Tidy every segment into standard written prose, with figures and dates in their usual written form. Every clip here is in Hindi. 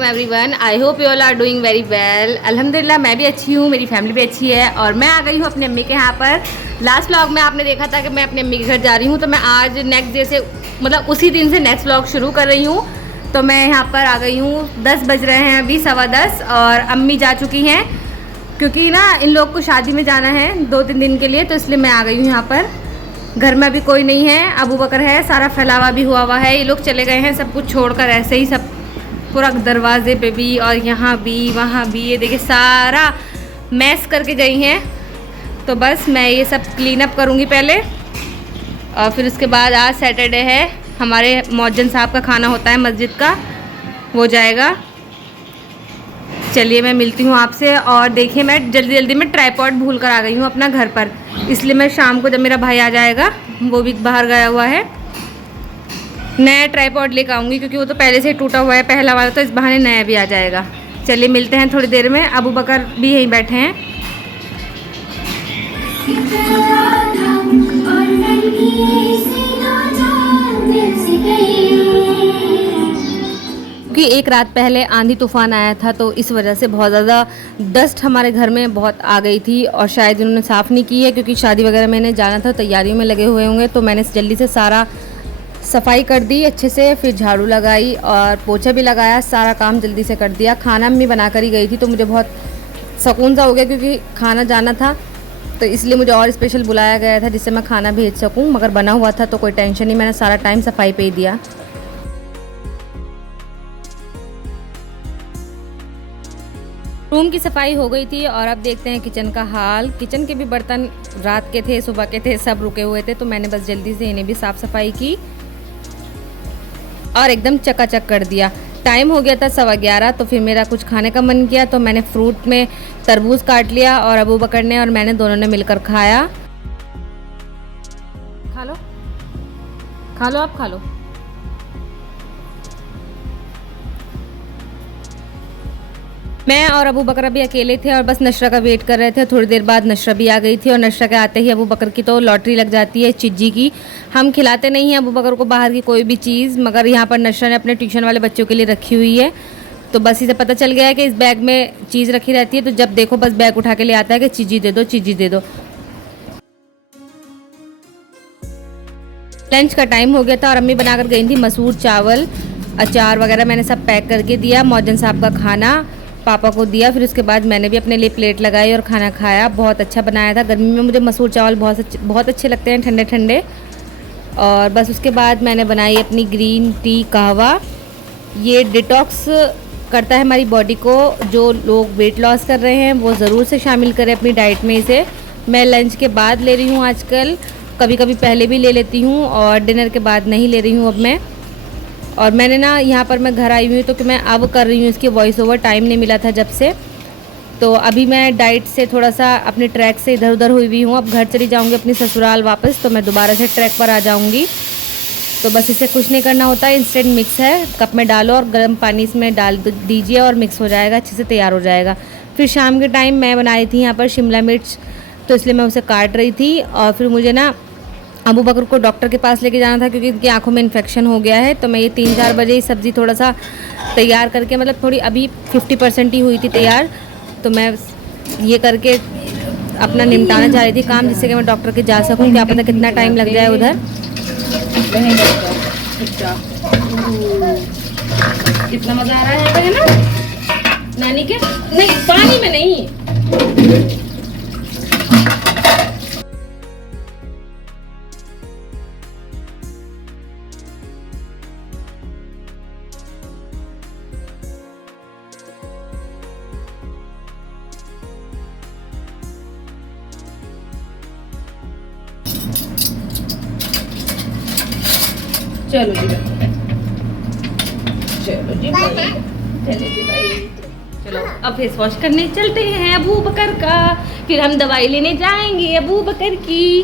Welcome everyone. I hope you all are doing very well. अल्हम्दुलिल्लाह मैं भी अच्छी हूँ, मेरी फैमिली भी अच्छी है और मैं आ गई हूँ अपनी अम्मी के यहाँ पर। लास्ट व्लॉग में आपने देखा था कि मैं अपनी अम्मी के घर जा रही हूँ, तो मैं आज नेक्स्ट डे से मतलब उसी दिन से नेक्स्ट व्लॉग शुरू कर रही हूँ। तो मैं यहाँ पर आ गई हूँ, 10 बज रहे हैं अभी, 10:15 और अम्मी जा चुकी हैं क्योंकि ना इन लोग को शादी में जाना है 2-3 दिन के लिए, तो इसलिए मैं आ गई हूँ यहाँ पर। घर में अभी कोई नहीं है, अबू बकर है, सारा फैलावा भी हुआ है। ये लोग चले गए हैं सब कुछ छोड़कर, ऐसे ही सब पूरा दरवाजे पे भी और यहाँ भी वहाँ भी, ये देखिए सारा मैस करके गई हैं। तो बस मैं ये सब क्लीन अप करूँगी पहले और फिर उसके बाद आज सैटरडे है, हमारे मौजन साहब का खाना होता है मस्जिद का, वो जाएगा। चलिए मैं मिलती हूँ आपसे। और देखिए मैं जल्दी जल्दी में ट्राईपॉड भूल कर आ गई हूँ अपना घर पर, इसलिए मैं शाम को जब मेरा भाई आ जाएगा, वो भी बाहर गया हुआ है, नया ट्राईपॉड लेकर आऊँगी क्योंकि वो तो पहले से ही टूटा हुआ है पहला वाला, तो इस बहाने नया भी आ जाएगा। चलिए मिलते हैं थोड़ी देर में। अबू बकर भी यहीं बैठे हैं। क्योंकि एक रात पहले आंधी तूफान आया था, तो इस वजह से बहुत ज़्यादा डस्ट हमारे घर में बहुत आ गई थी और शायद इन्होंने साफ़ नहीं की है क्योंकि शादी वगैरह मैंने जाना था, तैयारियों में लगे हुए होंगे। तो मैंने जल्दी से सारा सफाई कर दी अच्छे से, फिर झाड़ू लगाई और पोछा भी लगाया, सारा काम जल्दी से कर दिया। खाना भी बना कर ही गई थी, तो मुझे बहुत सुकून सा हो गया क्योंकि खाना जाना था, तो इसलिए मुझे और स्पेशल बुलाया गया था जिससे मैं खाना भेज सकूं। मगर बना हुआ था तो कोई टेंशन नहीं, मैंने सारा टाइम सफाई पे ही दिया। रूम की सफाई हो गई थी और अब देखते हैं किचन का हाल। किचन के भी बर्तन रात के थे, सुबह के थे, सब रुके हुए थे, तो मैंने बस जल्दी से इन्हें भी साफ़ सफाई की और एकदम चकाचक कर दिया। टाइम हो गया था 11:15, तो फिर मेरा कुछ खाने का मन किया, तो मैंने फ्रूट में तरबूज काट लिया और अबू बकर ने और मैंने दोनों ने मिलकर खाया। खा लो आप खा लो। मैं और अबू बकर अभी अकेले थे और बस नशरा का वेट कर रहे थे। थोड़ी देर बाद नशरा भी आ गई थी और नशरा के आते ही अबू बकर की तो लॉटरी लग जाती है चिज्जी की। हम खिलाते नहीं हैं अबू बकर को बाहर की कोई भी चीज़, मगर यहाँ पर नशरा ने अपने ट्यूशन वाले बच्चों के लिए रखी हुई है, तो बस इसे पता चल गया है कि इस बैग में चीज़ रखी रहती है, तो जब देखो बस बैग उठा के ले आता है कि चिज्जी दे दो, चिज्जी दे दो। लंच का टाइम हो गया था और अम्मी बनाकर गई थी मसूर चावल, अचार वगैरह मैंने सब पैक करके दिया। मौजन साहब का खाना पापा को दिया, फिर उसके बाद मैंने भी अपने लिए प्लेट लगाई और खाना खाया। बहुत अच्छा बनाया था। गर्मी में मुझे मसूर चावल बहुत अच्छे लगते हैं, ठंडे ठंडे। और बस उसके बाद मैंने बनाई अपनी ग्रीन टी कहवा। ये डिटॉक्स करता है हमारी बॉडी को। जो लोग वेट लॉस कर रहे हैं वो ज़रूर से शामिल करें अपनी डाइट में इसे। मैं लंच के बाद ले रही हूँ आजकल, कभी कभी पहले भी ले लेती हूँ और डिनर के बाद नहीं ले रही हूँ अब मैं। और मैंने ना यहाँ पर मैं घर आई हुई हूँ तो कि मैं अब कर रही हूँ इसकी वॉइस ओवर, टाइम नहीं मिला था जब से, तो अभी मैं डाइट से थोड़ा सा अपने ट्रैक से इधर उधर हुई हुई हूँ। अब घर चली जाऊँगी अपनी ससुराल वापस, तो मैं दोबारा से ट्रैक पर आ जाऊँगी। तो बस इसे कुछ नहीं करना होता है, इंस्टेंट मिक्स है, कप में डालो और गर्म पानी इसमें डाल दीजिए और मिक्स हो जाएगा, अच्छे से तैयार हो जाएगा। फिर शाम के टाइम मैं बनाई थी यहाँ पर शिमला मिर्च, तो इसलिए मैं उसे काट रही थी। और फिर मुझे ना अबू बकर को डॉक्टर के पास लेके जाना था क्योंकि इनकी आंखों में इन्फेक्शन हो गया है, तो मैं ये 3-4 बजे ही सब्ज़ी थोड़ा सा तैयार करके, मतलब थोड़ी अभी 50% ही हुई थी तैयार, तो मैं ये करके अपना निपटाना चाह रही थी काम, जिससे कि मैं डॉक्टर के जा सकूं। क्या पता कितना टाइम लग जाए उधर। कितना मज़ा आ रहा है ना नानी के, नहीं पानी में नहीं। चलो जी भाई, चलो अब फेस वॉश करने चलते हैं अबू बकर का, फिर हम दवाई लेने जाएंगे अबू बकर की।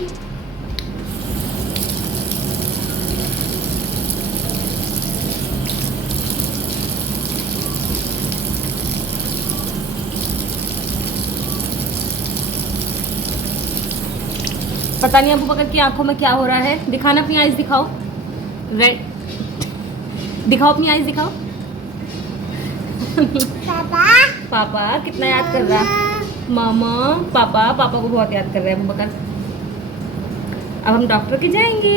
पता नहीं अबू बकर की आंखों में क्या हो रहा है। दिखाना अपनी आइज, दिखाओ रेड, दिखाओ अपनी आइज दिखाओ। पापा पापा कितना याद कर रहा है मामा। पापा पापा को बहुत याद कर रहे हैं अबू बकर। अब हम डॉक्टर के जाएंगे।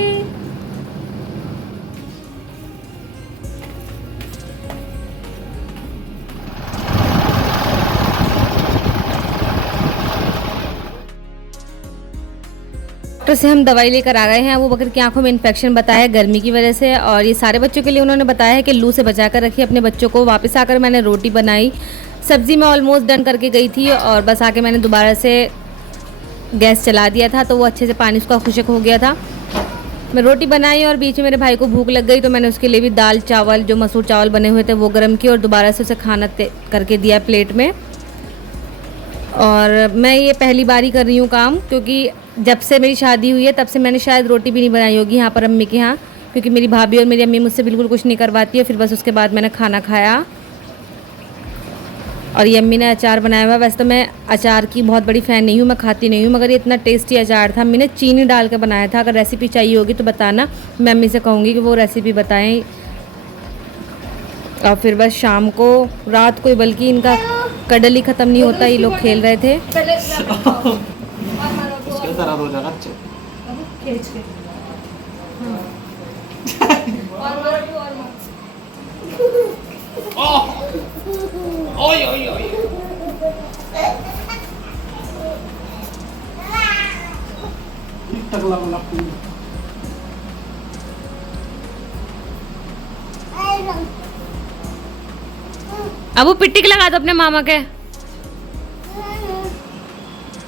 डॉक्टर से हम दवाई लेकर आ गए हैं। अबू बकर की आंखों में इन्फेक्शन बताया है गर्मी की वजह से, और ये सारे बच्चों के लिए उन्होंने बताया है कि लू से बचा कर रखिए अपने बच्चों को। वापस आकर मैंने रोटी बनाई, सब्ज़ी मैं ऑलमोस्ट डन करके गई थी, और बस आके मैंने दोबारा से गैस चला दिया था तो वो अच्छे से पानी उसका खुशक हो गया था। मैं रोटी बनाई और बीच में मेरे भाई को भूख लग गई तो मैंने उसके लिए भी दाल चावल जो मसूर चावल बने हुए थे वो गर्म किए और दोबारा से उसे खाना करके दिया प्लेट में। और मैं ये पहली बार ही कर रही हूँ काम, क्योंकि जब से मेरी शादी हुई है तब से मैंने शायद रोटी भी नहीं बनाई होगी यहाँ पर अम्मी के यहाँ, क्योंकि मेरी भाभी और मेरी अम्मी मुझसे बिल्कुल कुछ नहीं करवाती है। फिर बस उसके बाद मैंने खाना खाया। और ये अम्मी ने अचार बनाया हुआ। वैसे तो मैं अचार की बहुत बड़ी फ़ैन नहीं हूँ, मैं खाती नहीं हूँ, मगर ये इतना टेस्टी अचार था। अम्मी ने चीनी डाल के बनाया था। अगर रेसिपी चाहिए होगी तो बताना, मैं अम्मी से कहूँगी कि वो रेसिपी बताएं। और फिर बस शाम को रात को, बल्कि इनका कडल ही ख़त्म नहीं होता, ये लोग खेल रहे थे। अब वो पिट्टी लगा दो अपने मामा के।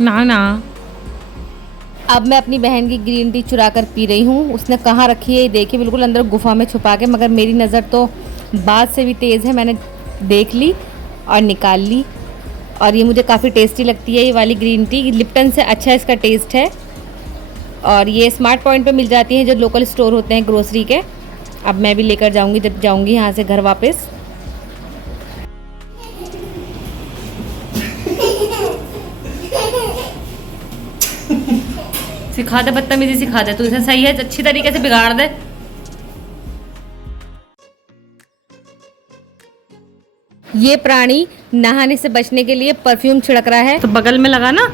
ना ना। अब मैं अपनी बहन की ग्रीन टी चुरा कर पी रही हूँ। उसने कहाँ रखी है ये देखिए, बिल्कुल अंदर गुफा में छुपा के, मगर मेरी नज़र तो बात से भी तेज़ है। मैंने देख ली और निकाल ली, और ये मुझे काफ़ी टेस्टी लगती है ये वाली ग्रीन टी। लिप्टन से अच्छा इसका टेस्ट है, और ये स्मार्ट पॉइंट पे मिल जाती हैं जो लोकल स्टोर होते हैं ग्रोसरी के। अब मैं भी लेकर जाऊँगी जब जाऊँगी यहाँ से घर वापस। सिखा दे, बदतमीजी सिखा दे तू इसे, सही है अच्छी तरीके से बिगाड़ दे। ये प्राणी नहाने से बचने के लिए परफ्यूम छिड़क रहा है, तो बगल में लगा ना।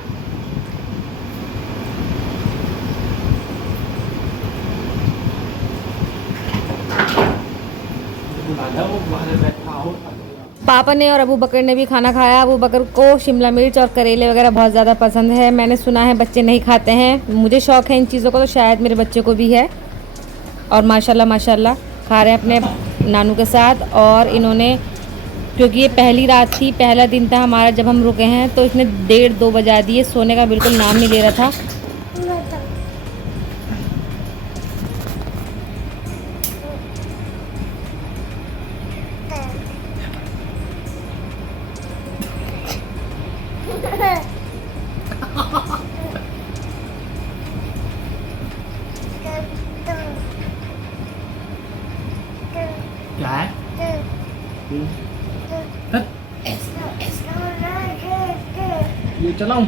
पापा ने और अबू बकर ने भी खाना खाया। अबू बकर को शिमला मिर्च और करेले वगैरह बहुत ज़्यादा पसंद है। मैंने सुना है बच्चे नहीं खाते हैं, मुझे शौक़ है इन चीज़ों का, तो शायद मेरे बच्चे को भी है। और माशाल्लाह माशाल्लाह खा रहे हैं अपने नानू के साथ। और इन्होंने, क्योंकि ये पहली रात थी, पहला दिन था हमारा जब हम रुके हैं, तो इसने 1:30-2 बजा दिए। सोने का बिल्कुल नाम नहीं ले रहा था। क्या है? ये चलाऊं?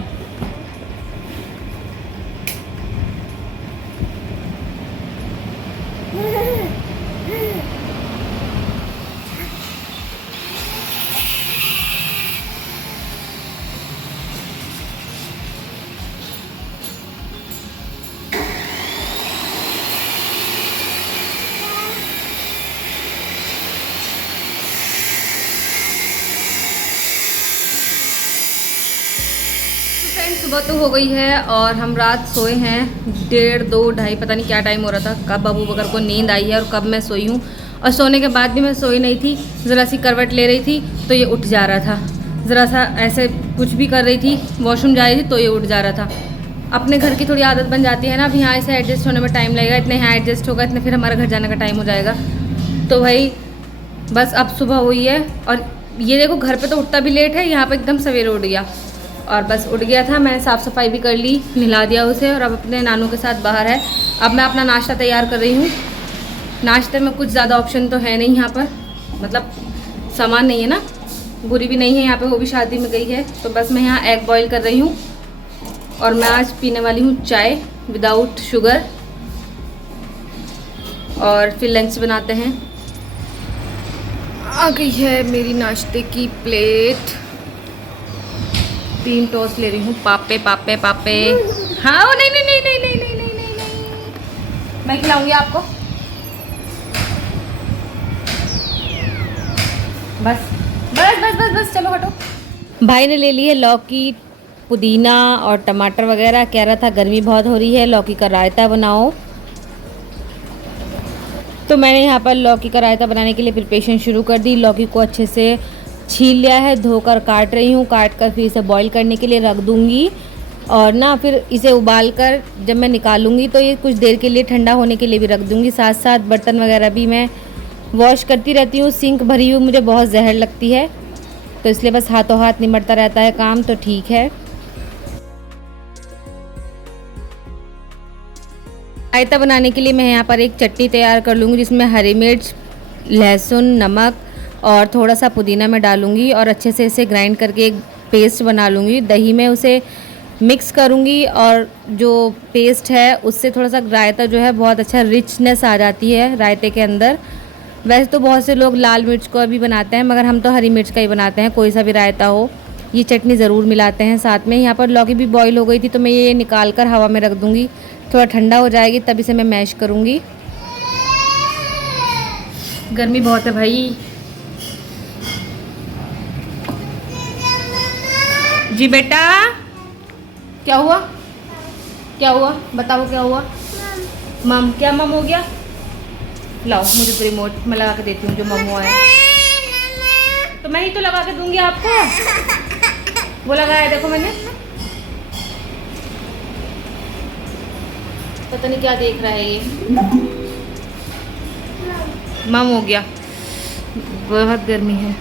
सुबह तो हो गई है और हम रात सोए हैं 1:30, 2, 2:30, पता नहीं क्या टाइम हो रहा था, कब अबू बकर को नींद आई है और कब मैं सोई हूँ। और सोने के बाद भी मैं सोई नहीं थी, ज़रा सी करवट ले रही थी तो ये उठ जा रहा था, ज़रा सा ऐसे कुछ भी कर रही थी, वॉशरूम जा रही थी तो ये उठ जा रहा था। अपने घर की थोड़ी आदत बन जाती है ना। अब यहाँ इसे एडजस्ट होने में टाइम लगेगा, इतने यहाँ एडजस्ट होगा, इतने फिर हमारा घर जाने का टाइम हो जाएगा। तो भाई बस अब सुबह हुई है और ये देखो घर पे तो उठता भी लेट है, यहाँ पे एकदम सवेरे उठ गया। और बस उठ गया था, मैंने साफ़ सफाई भी कर ली, नहला दिया उसे, और अब अपने नानू के साथ बाहर है। अब मैं अपना नाश्ता तैयार कर रही हूँ। नाश्ते में कुछ ज़्यादा ऑप्शन तो है नहीं यहाँ पर, मतलब सामान नहीं है ना, बुरी भी नहीं है यहाँ पे, वो भी शादी में गई है। तो बस मैं यहाँ एग बॉईल कर रही हूँ और मैं आज पीने वाली हूँ चाय विदाउट शुगर। और फिर लंच बनाते हैं। आ गई है मेरी नाश्ते की प्लेट। 3 टोस्ट ले रही हूँ। पापे पापे पापे। हाँ ओ नहीं नहीं नहीं नहीं नहीं नहीं नहीं नहीं नहीं, मैं खिलाऊंगी आपको। बस बस बस बस बस चलो हटो। भाई ने ले ली है लौकी, पुदीना और टमाटर वगैरह। कह रहा था गर्मी बहुत हो रही है, लौकी का रायता बनाओ। तो मैंने यहाँ पर लौकी का रायता बनाने के लिए प्रिपरेशन शुरू कर दी। लौकी को अच्छे से छील लिया है, धोकर काट रही हूँ। काट कर फिर इसे बॉईल करने के लिए रख दूँगी और ना फिर इसे उबाल कर जब मैं निकालूंगी तो ये कुछ देर के लिए ठंडा होने के लिए भी रख दूँगी। साथ साथ बर्तन वगैरह भी मैं वॉश करती रहती हूँ। सिंक भरी हुई मुझे बहुत जहर लगती है, तो इसलिए बस हाथों हाथ निमटता रहता है काम, तो ठीक है। रायता बनाने के लिए मैं यहाँ पर एक चटनी तैयार कर लूँगी, जिसमें हरी मिर्च, लहसुन, नमक और थोड़ा सा पुदीना मैं डालूँगी और अच्छे से इसे ग्राइंड करके एक पेस्ट बना लूँगी। दही में उसे मिक्स करूँगी और जो पेस्ट है उससे थोड़ा सा रायता जो है बहुत अच्छा रिचनेस आ जाती है रायते के अंदर। वैसे तो बहुत से लोग लाल मिर्च को भी बनाते हैं, मगर हम तो हरी मिर्च का ही बनाते हैं, कोई सा भी रायता हो। ये चटनी ज़रूर मिलाते हैं साथ में। यहाँ पर लौकी भी बॉईल हो गई थी, तो मैं ये निकाल कर हवा में रख दूँगी। थोड़ा ठंडा हो जाएगी तब इसे मैं मैश करूँगी। गर्मी बहुत है भाई। जी बेटा, क्या हुआ? क्या हुआ बताओ, क्या हुआ? मम क्या मम हो गया? लाओ मुझे तो रिमोट मैं लगा के देती हूँ जो मम हुआ है। तो मैं ही तो लगा के दूंगी आपको। वो लगाया देखो मैंने। पता नहीं क्या देख रहा है ये। मम हो गया। बहुत गर्मी है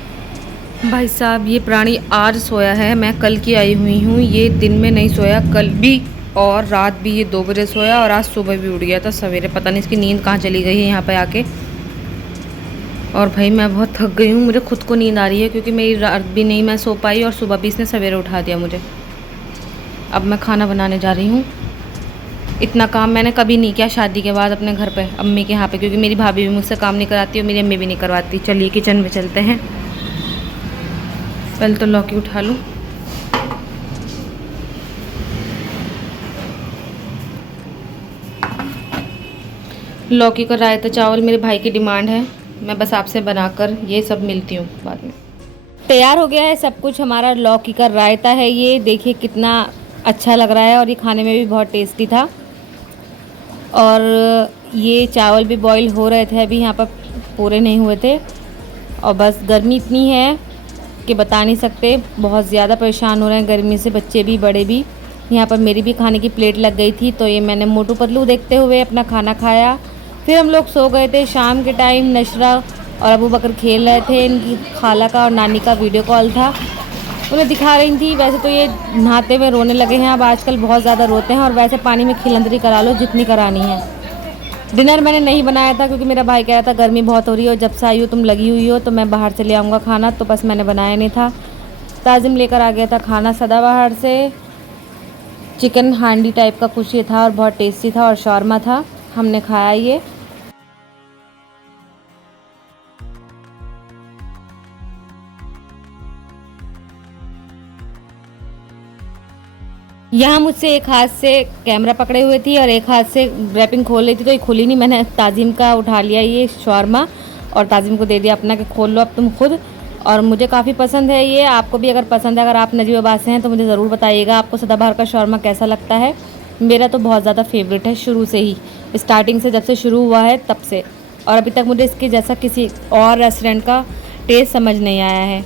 भाई साहब। ये प्राणी आज सोया है, मैं कल की आई हुई हूँ। ये दिन में नहीं सोया, कल भी और रात भी ये 2 बजे सोया और आज सुबह भी उठ गया था सवेरे। पता नहीं इसकी नींद कहाँ चली गई है यहाँ पे आके। और भाई मैं बहुत थक गई हूँ, मुझे खुद को नींद आ रही है क्योंकि मेरी रात भी नहीं मैं सो पाई और सुबह भी इसने सवेरे उठा दिया मुझे। अब मैं खाना बनाने जा रही हूँ। इतना काम मैंने कभी नहीं किया शादी के बाद अपने घर पे अम्मी के यहाँ पे, क्योंकि मेरी भाभी भी मुझसे काम नहीं कराती और मेरी अम्मी भी नहीं करवाती। चलिए किचन में चलते हैं। पहले तो लौकी उठा लूँ। लौकी का रायता चावल मेरे भाई की डिमांड है। मैं बस आपसे बनाकर ये सब मिलती हूँ बाद में। तैयार हो गया है सब कुछ। हमारा लौकी का रायता है ये। देखिए कितना अच्छा लग रहा है और ये खाने में भी बहुत टेस्टी था। और ये चावल भी बॉईल हो रहे थे, अभी यहाँ पर पूरे नहीं हुए थे। और बस गर्मी इतनी है कि बता नहीं सकते, बहुत ज़्यादा परेशान हो रहे हैं गर्मी से, बच्चे भी बड़े भी। यहाँ पर मेरी भी खाने की प्लेट लग गई थी, तो ये मैंने मोटू पतलू देखते हुए अपना खाना खाया। फिर हम लोग सो गए थे। शाम के टाइम नशरा और अबू बकर खेल रहे थे। इनकी खाला का और नानी का वीडियो कॉल था, उन्हें दिखा रही थी। वैसे तो ये नहाते हुए रोने लगे हैं अब, आजकल बहुत ज़्यादा रोते हैं। और वैसे पानी में खिलंदरी करा लो जितनी करानी है। डिनर मैंने नहीं बनाया था क्योंकि मेरा भाई कह रहा था गर्मी बहुत हो रही है और जब से आई हो तुम लगी हुई हो, तो मैं बाहर से ले आऊँगा खाना, तो बस मैंने बनाया नहीं था। ताजिम लेकर आ गया था खाना सदाबहार से। चिकन हांडी टाइप का कुछ ये था और बहुत टेस्टी था, और शौरमा था। हमने खाया ये। यहाँ मुझसे एक हाथ से कैमरा पकड़े हुए थी और एक हाथ से रैपिंग खोल रही थी, तो ये खुली नहीं। मैंने ताजिम का उठा लिया ये शौरमा और ताजिम को दे दिया अपना कि खोल लो अब तुम खुद। और मुझे काफ़ी पसंद है ये। आपको भी अगर पसंद है, अगर आप नजीबाबाद से हैं तो मुझे ज़रूर बताइएगा आपको सदाबहार का शौरमा कैसा लगता है। मेरा तो बहुत ज़्यादा फेवरेट है शुरू से ही, स्टार्टिंग से जब से शुरू हुआ है तब से, और अभी तक मुझे इसके जैसा किसी और रेस्टोरेंट का टेस्ट समझ नहीं आया है।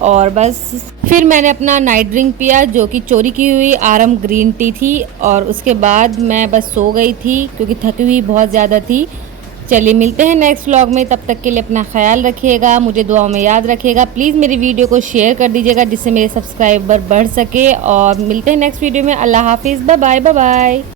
और बस फिर मैंने अपना नाइट ड्रिंक पिया, जो कि चोरी की हुई आरम ग्रीन टी थी। और उसके बाद मैं बस सो गई थी क्योंकि थकी हुई बहुत ज़्यादा थी। चलिए मिलते हैं नेक्स्ट व्लॉग में, तब तक के लिए अपना ख्याल रखिएगा, मुझे दुआओं में याद रखिएगा। प्लीज़ मेरी वीडियो को शेयर कर दीजिएगा जिससे मेरे सब्सक्राइबर बढ़ सके। और मिलते हैं नेक्स्ट वीडियो में। अल्लाह हाफिज़, बाय बाय बाय बाय।